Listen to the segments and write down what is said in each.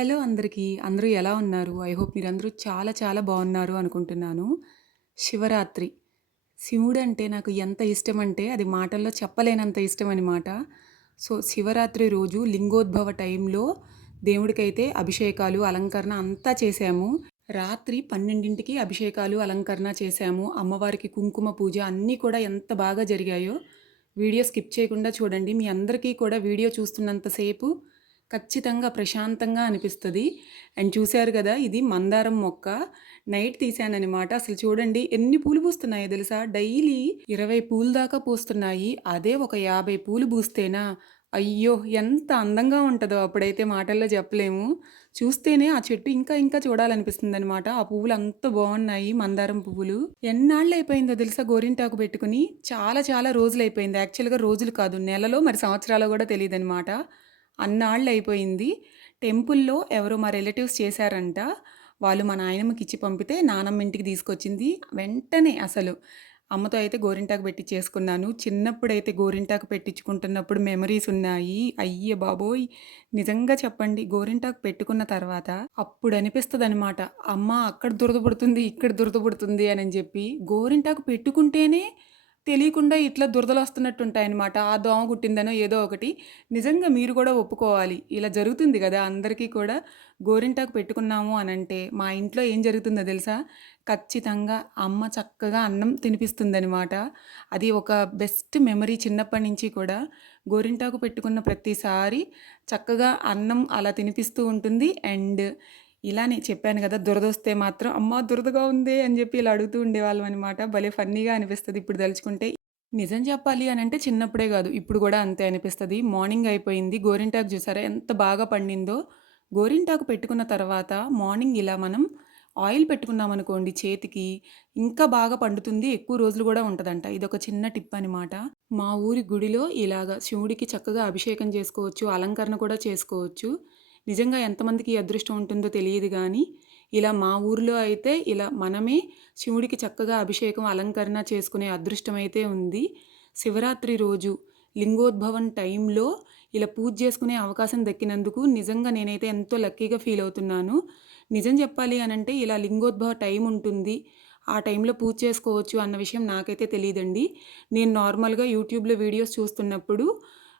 Hello అందరికీ. అందరూ ఎలా ఉన్నారు? ఐ హోప్ మీరందరూ చాలా చాలా బావున్నారు అనుకుంటున్నాను. శివరాత్రి. శివుడంటే నాకు ఎంత ఇష్టమంటే అది మాటల్లో చెప్పలేనంత ఇష్టమనమాట. శివరాత్రి రోజు లింగోద్భవ టైంలో దేవుడికైతే అభిషేకాలు, అలంకరణ అంతా చేశాము. రాత్రి 12కి అభిషేకాలు, అలంకరణ చేశాము. అమ్మవారికి కుంకుమ పూజ అన్నీ కూడా ఎంత బాగా జరిగాయో వీడియో స్కిప్ చేయకుండా చూడండి. మీ అందరికీ కూడా వీడియో చూస్తున్నంత సేపు ఖచ్చితంగా ప్రశాంతంగా అనిపిస్తది. అండ్ చూసారు గదా! ఇది మందారం మొక్క. నైట్ తీశాననమాట. అసలు చూడండి ఎన్ని పూలు పూస్తున్నాయో తెలుసా? డైలీ 20 పూలు దాకా పూస్తున్నాయి. అదే ఒక 50 పూలు పూస్తేనా అయ్యో! ఎంత అందంగా ఉంటదో అప్పుడైతే మాటల్లో చెప్పలేము. చూస్తేనే ఆ చెట్టు ఇంకా ఇంకా చూడాలనిపిస్తుందనమాట. ఆ పువ్వులు అంత బావున్నాయి మందారం పువ్వులు. ఎన్నాళ్ళయిపోయిందో తెలుసా గోరింటాకు పెట్టుకొని? చాలా చాలా రోజులయిపోయింది. యాక్చువల్‌గా రోజులు కాదు నెలలో మరి సంవత్సరాలో గూడా తెలీదనమాట. అన్నాళ్ళయిపోయింది. టెంపుల్‌లో ఎవరో మా రిలేటివ్స్ చేశారంట. వాళ్ళు మా నాయనమ్మకిచ్చి పంపితే నానమ్మ ఇంటికి తీసుకొచ్చింది. వెంటనే అసలు అమ్మతో అయితే గోరింటాకు పెట్టిచ్చేసుకున్నాను. చిన్నప్పుడైతే గోరింటాకు పెట్టించుకుంటున్నప్పుడు మెమరీస్ ఉన్నాయి. అయ్య బాబోయ్! నిజంగా చెప్పండి గోరింటాకు పెట్టుకున్న తర్వాత అప్పుడు అనిపిస్తదనమాట. అమ్మ అక్కడ దురద పుడుతుంది, ఇక్కడ దురద పుడుతుంది అనని చెప్పి. గోరింటాకు పెట్టుకుంటేనే తెలియకుండా ఇట్లా దురదలొస్తున్నట్టుంటాయనమాట. ఆ దోమ కుట్టిందనో ఏదో ఒకటి. నిజంగా మీరు కూడా ఒప్పుకోవాలి. ఇలా జరుగుతుంది గదా! అందరికీ కూడా. గోరింటాకు పెట్టుకున్నాము అనంటే, మా ఇంట్లో ఏం జరుగుతుందో తెలుసా? ఖచ్చితంగా అమ్మ చక్కగా అన్నం తినిపిస్తుందనమాట. అది ఒక బెస్ట్ మెమరీ చిన్నప్పటి నుంచి కూడా. గోరింటాకు పెట్టుకున్న ప్రతిసారి చక్కగా అన్నం అలా తినిపిస్తూ ఉంటుంది. అండ్ ఇలానే చెప్పాను గదా! దురదొస్తే మాత్రం "అమ్మ దురదగా ఉందే" అని జెప్పి ఇలా అడుగుతూ ఉండేవాళ్ళమనమాట. భలే ఫన్నీగా అనిపిస్తది ఇప్పుడు దలుచుకుంటే. నిజం చెప్పాలి అనంటే చిన్నప్పుడే గాదు. ఇప్పుడు గూడా అంతే అనిపిస్తది. మార్నింగ్ అయిపోయింది. గోరింటాకు చూసారా ఎంత బాగా పండిందో. గోరింటాకు పెట్టుకున్న తర్వాత మార్నింగ్ ఇలా మనం ఆయిల్ పెట్టుకున్నామనుకోండి చేతికి, ఇంకా బాగా పండుతుంది. ఎక్కువ రోజులు గూడా ఉంటదంట. ఇదొక చిన్న టిప్ అనమాట. మా ఊరి గుడిలో ఇలాగ శివుడికి చక్కగా అభిషేకం చేసుకోవచ్చు. అలంకరణ కూడా చేసుకోవచ్చు. నిజంగా ఎంతమందికి ఈ అదృష్టం ఉంటుందో తెలియదు గానీ, ఇలా మా ఊర్లో అయితే ఇలా మనమే శివుడికి చక్కగా అభిషేకం, అలంకరణ చేసుకునే అదృష్టం అయితే ఉంది. శివరాత్రి రోజు లింగోద్భవం టైంలో ఇలా పూజ చేసుకునే అవకాశం దక్కినందుకు నిజంగా నేనైతే ఎంతో లక్కీగా ఫీల్ అవుతున్నాను. నిజం చెప్పాలి అనంటే ఇలా లింగోద్భవ టైం ఉంటుంది. ఆ టైంలో పూజ చేసుకోవచ్చు అన్న విషయం నాకైతే తెలీదండి. నేను నార్మల్‌గా యూట్యూబ్‌లో వీడియోస్ చూస్తున్నప్పుడు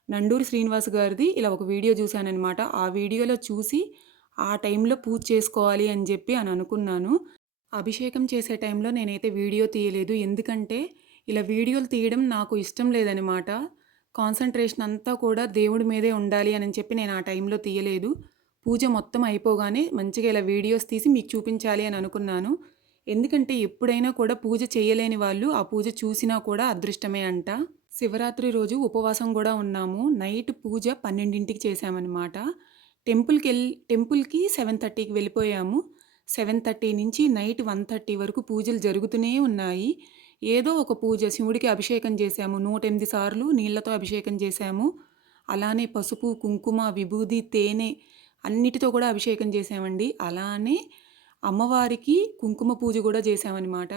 నండూరి శ్రీనివాస్ గారిది ఇలా ఒక వీడియో చూశాననమాట. ఆ వీడియోలో చూసి ఆ టైంలో పూజ చేసుకోవాలి అని జెప్పి అని అనుకున్నాను. అభిషేకం చేసే టైంలో నేనైతే వీడియో తీయలేదు. ఎందుకంటే ఇలా వీడియోలు తీయడం నాకు ఇష్టం లేదనమాట. కాన్సంట్రేషన్ అంతా కూడా దేవుడి మీదే ఉండాలి అని చెప్పి నేను ఆ టైంలో తీయలేదు. పూజ మొత్తం అయిపోగానే మంచిగా ఇలా వీడియోస్ తీసి మీకు చూపించాలి అని అనుకున్నాను. ఎందుకంటే ఎప్పుడైనా కూడా పూజ చేయలేని వాళ్ళు ఆ పూజ చూసినా కూడా అదృష్టమే అంట. శివరాత్రి రోజు ఉపవాసం గూడా ఉన్నాము. నైట్ పూజ 12కి చేశామనమాట. టెంపుల్‌కి 7:30కి వెళ్ళిపోయాము. 7:30 నుంచి నైట్ 1:30 వరకు పూజలు జరుగుతూనే ఉన్నాయి. ఏదో ఒక పూజ శివుడికి అభిషేకం చేశాము. 108 సార్లు నీళ్లతో అభిషేకం చేశాము. అలానే పసుపు, కుంకుమ, విభూది, తేనె అన్నిటితో కూడా అభిషేకం చేశామండి. అలానే అమ్మవారికి కుంకుమ పూజ గూడా చేశామనమాట.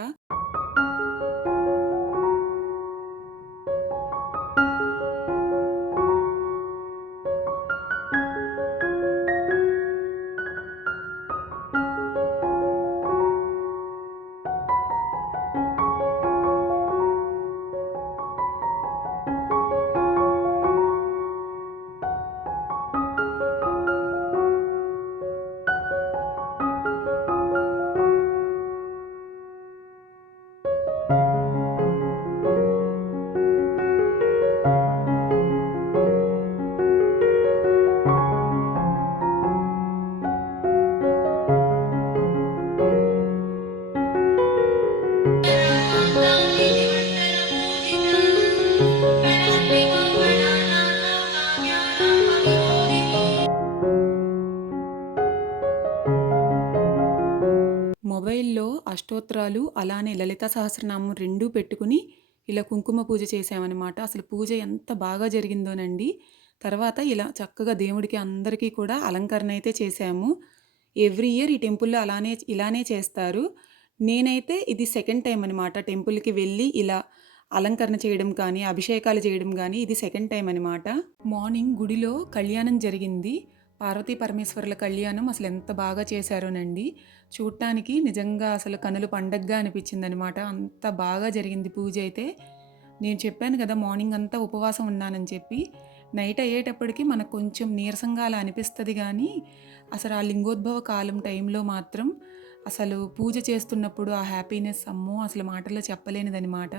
మొబైల్‌లో అష్టోత్తరాలు, అలానే లలితా సహస్రనామం 2 పెట్టుకొని, ఇలా కుంకుమ పూజ చేశామనమాట. అసలు పూజ ఎంత బాగా జరిగిందోనండి. తర్వాత ఇలా చక్కగా దేవుడికి అందరికీ కూడా అలంకరణ అయితే చేశాము. ఎవ్రీ ఇయర్ ఈ టెంపుల్‌లో ఇలానే చేస్తారు. నేనైతే ఇది సెకండ్ టైమ్ అనమాట. టెంపుల్‌కి వెళ్ళి ఇలా అలంకరణ చేయడం కానీ, అభిషేకాలు చేయడం గానీ ఇది సెకండ్ టైమ్ అనమాట. మార్నింగ్ గుడిలో కళ్యాణం జరిగింది. పార్వతీ పరమేశ్వరుల కళ్యాణం అసలు ఎంత బాగా చేశారోనండి. చూడటానికి నిజంగా అసలు కనుల పండగగా అనిపించిందనమాట. అంత బాగా జరిగింది పూజ అయితే. నేను చెప్పాను కదా మార్నింగ్ అంతా ఉపవాసం ఉన్నానని చెప్పి. నైట్ అయ్యేటప్పటికి మనకు కొంచెం నీరసంగా అలా అనిపిస్తుంది కానీ అసలు ఆ లింగోద్భవ కాలం టైంలో మాత్రం అసలు పూజ చేస్తున్నప్పుడు ఆ హ్యాపీనెస్ అమ్మో అసలు మాటల్లో చెప్పలేనిదనమాట.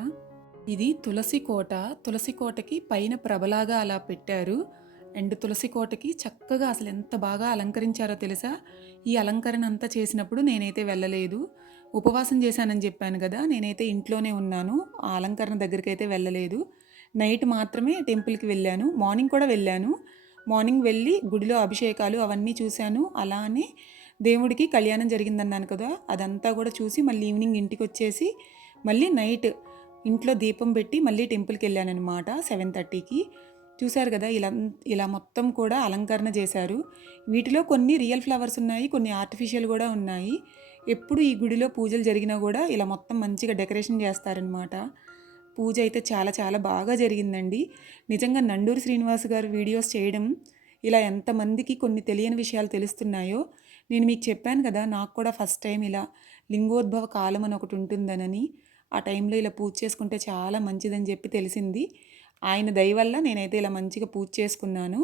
ఇది తులసి కోట. తులసి కోటకి పైన ప్రభలాగా అలా పెట్టారు. అండ్ తులసి కోటకి చక్కగా అసలు ఎంత బాగా అలంకరించారో తెలుసా? ఈ అలంకరణ అంతా చేసినప్పుడు నేనైతే వెళ్ళలేదు. ఉపవాసం చేశానని చెప్పాను కదా! నేనైతే ఇంట్లోనే ఉన్నాను. ఆ అలంకరణ దగ్గరికైతే వెళ్ళలేదు. నైట్ మాత్రమే టెంపుల్‌కి వెళ్ళాను. మార్నింగ్ కూడా వెళ్ళాను. మార్నింగ్ వెళ్ళి గుడిలో అభిషేకాలు అవన్నీ చూశాను. అలానే దేవుడికి కళ్యాణం జరిగిందన్నాను కదా! అదంతా కూడా చూసి మళ్ళీ ఈవినింగ్ ఇంటికొచ్చేసి మళ్ళీ నైట్ ఇంట్లో దీపం పెట్టి మళ్ళీ టెంపుల్కి వెళ్ళానమాట 7:30కి. చూశారు కదా ఇలా ఇలా మొత్తం కూడా అలంకరణ చేశారు. వీటిలో కొన్ని రియల్ ఫ్లవర్స్ ఉన్నాయి, కొన్ని ఆర్టిఫిషియల్ కూడా ఉన్నాయి. ఎప్పుడు ఈ గుడిలో పూజలు జరిగినా కూడా ఇలా మొత్తం మంచిగా డెకరేషన్ చేస్తారనమాట. పూజ అయితే చాలా చాలా బాగా జరిగిందండి. నిజంగా నండూరి శ్రీనివాస్ గారు వీడియోస్ చేయడం ఇలా ఎంతమందికి కొన్ని తెలియని విషయాలు తెలుస్తున్నాయో. నేను మీకు చెప్పాను కదా నాకు కూడా ఫస్ట్ టైం ఇలా లింగోద్భవ కాలం అని ఒకటి ఉంటుందనని. ఆ టైంలో ఇలా పూజ చేసుకుంటే చాలా మంచిదని చెప్పి తెలిసింది. ఆయన దయ వల్ల నేనైతే ఇలా మంచిగా పూజ చేసుకున్నాను.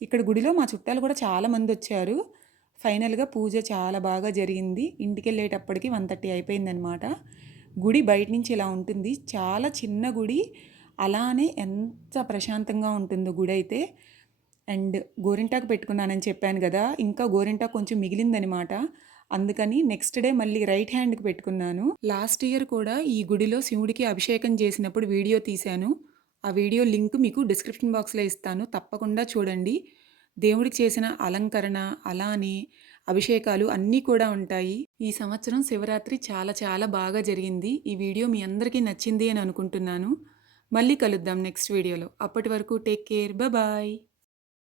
ఇక్కడ గుడిలో మా చుట్టాలు కూడా చాలామంది వచ్చారు. ఫైనల్గా పూజ చాలా బాగా జరిగింది. ఇంటికి వెళ్ళేటప్పటికి 1:30 అయిపోయిందనమాట. గుడి బయట నుంచి ఇలా ఉంటుంది. చాలా చిన్న గుడి. అలానే ఎంత ప్రశాంతంగా ఉంటుందో గుడి అయితే. అండ్ గోరింటాకు పెట్టుకున్నానని చెప్పాను కదా! ఇంకా గోరింటాకు కొంచెం మిగిలిందనమాట. అందుకని నెక్స్ట్ డే మళ్ళీ రైట్ హ్యాండ్కి పెట్టుకున్నాను. లాస్ట్ ఇయర్ కూడా ఈ గుడిలో శివుడికి అభిషేకం చేసినప్పుడు వీడియో తీశాను. ఆ వీడియో లింక్ మీకు డిస్క్రిప్షన్ బాక్స్లో ఇస్తాను, తప్పకుండా చూడండి. దేవుడికి చేసిన అలంకరణ అలానే అభిషేకాలు అన్నీ కూడా ఉంటాయి. ఈ సంవత్సరం శివరాత్రి చాలా చాలా బాగా జరిగింది. ఈ వీడియో మీ అందరికీ నచ్చింది అని అనుకుంటున్నాను. మళ్ళీ కలుద్దాం నెక్స్ట్ వీడియోలో. అప్పటి వరకు టేక్ కేర్, బాయ్.